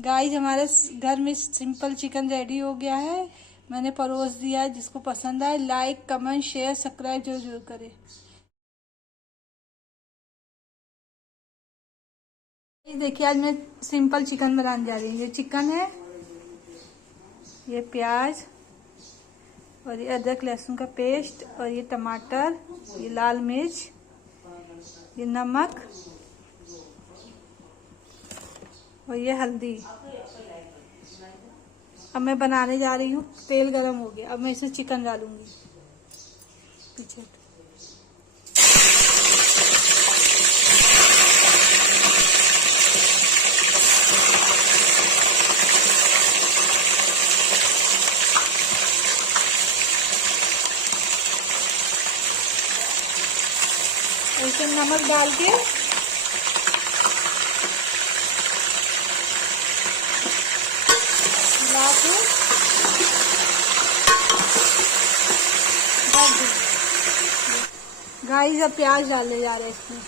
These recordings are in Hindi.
गाइस हमारे घर में सिंपल चिकन रेडी हो गया है। मैंने परोस दिया है। जिसको पसंद आए लाइक कमेंट शेयर सब्सक्राइब जरूर जरूर करें। ये देखिए आज मैं सिंपल चिकन बनाने जा रही हूँ। ये चिकन है, ये प्याज और ये अदरक लहसुन का पेस्ट और ये टमाटर, ये लाल मिर्च, ये नमक और ये हल्दी। अब मैं बनाने जा रही हूँ। तेल गरम हो गया। अब मैं इसमें चिकन डालूंगी। पीछे ऐसे नमक डाल के मिला के गाइस अब प्याज डालने जा रहे हैं इसमें।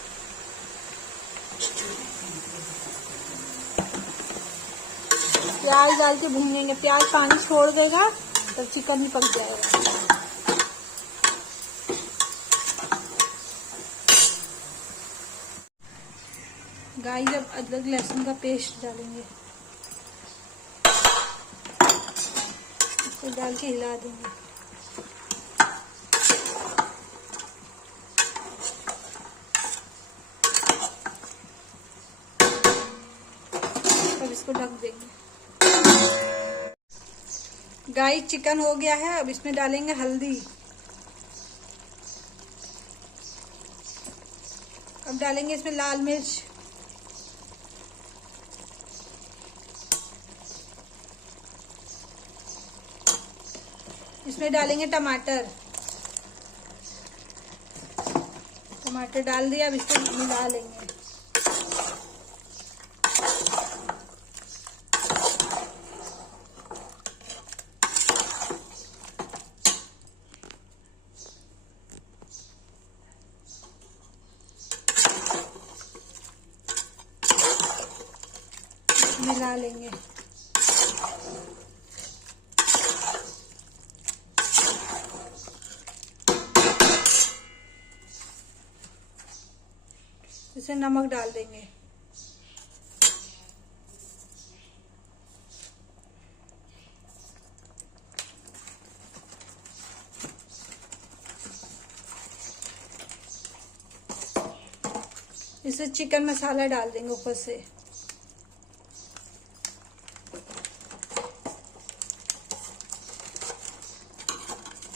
प्याज डाल के भूनेंगे। प्याज पानी छोड़ देगा तब चिकन भी पक जाएगा। गाइस अब अदरक लहसुन का पेस्ट डालेंगे। इसको डाल के हिला देंगे। अब इसको ढक देंगे। गाइस चिकन हो गया है। अब इसमें डालेंगे हल्दी। अब डालेंगे इसमें लाल मिर्च, इसमें डालेंगे टमाटर। टमाटर डाल दिया। अब इसको मिला लेंगे। मिला लेंगे। इसे नमक डाल देंगे। इसे चिकन मसाला डाल देंगे ऊपर से।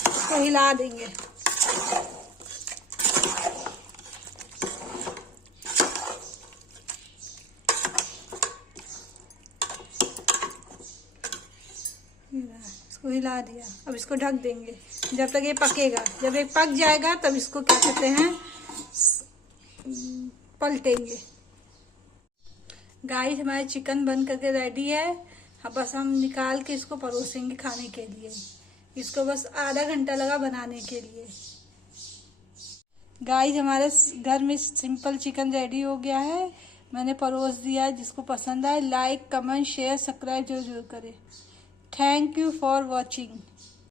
इसको हिला देंगे। इसको हिला दिया। अब इसको ढक देंगे जब तक ये पकेगा। जब ये पक जाएगा तब इसको क्या कहते हैं, पलटेंगे। गाइस हमारे चिकन बन करके रेडी है। अब बस हम निकाल के इसको परोसेंगे खाने के लिए। इसको बस आधा घंटा लगा बनाने के लिए। गाइस हमारे घर में सिंपल चिकन रेडी हो गया है। मैंने परोस दिया है। जिसको पसंद आए लाइक कमेंट शेयर सब्सक्राइब जरूर जरूर करें। Thank you for watching.